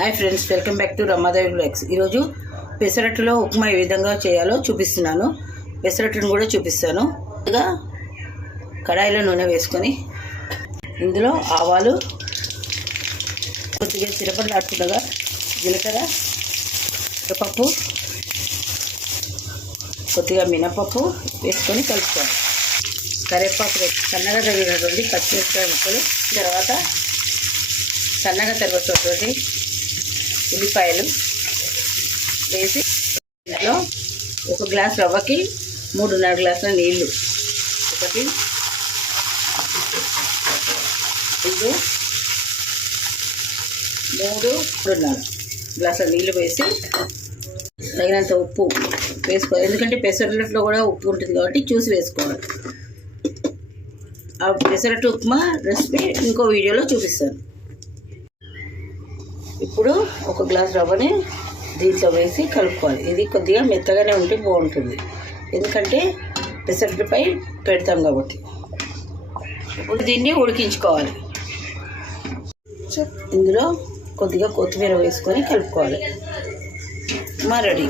Hi friends, welcome back to Ramadevi blogs. ఈరోజు పెసరట్టులో ఉప్మా ఏ విధంగా చేయాలో చూపిస్తున్నాను. పెసరట్టును కూడా చూపిస్తాను. ముందుగా కడాయిలో నూనె వేసుకొని ఇందులో ఆవాలు, కొద్దిగా చిరపట్లాడుతుండగా జీలకర్ర, పప్పు, కొద్దిగా మినపప్పు వేసుకొని కలుపుకోవాలి. కరివేపాకు సన్నగా తగినటువంటి పచ్చిమిరపకాయ ముక్కలు, తర్వాత సన్నగా తరిగినటువంటి ఉల్లిపాయలు వేసి ఇందులో 1 గ్లాస్ రవ్వకి 3.5 గ్లాసుల నీళ్ళు, 1 2 3.5 గ్లాసుల నీళ్ళు వేసి తగినంత ఉప్పు వేసుకోవాలి. ఎందుకంటే పెసరట్లో కూడా ఉప్పు ఉంటుంది కాబట్టి చూసి వేసుకోవాలి. ఆ పెసరట్టు ఉప్మా రెసిపీ ఇంకో వీడియోలో చూపిస్తాను. ఇప్పుడు 1 గ్లాస్ రవ్వని దీంట్లో వేసి కలుపుకోవాలి. ఇది కొద్దిగా మెత్తగానే ఉంటే బాగుంటుంది, ఎందుకంటే పెసరట్టుపై పెడతాం కాబట్టి. ఇప్పుడు దీన్ని ఉడికించుకోవాలి. ఇందులో కొద్దిగా కొత్తిమీర వేసుకొని కలుపుకోవాలి. రెడీ.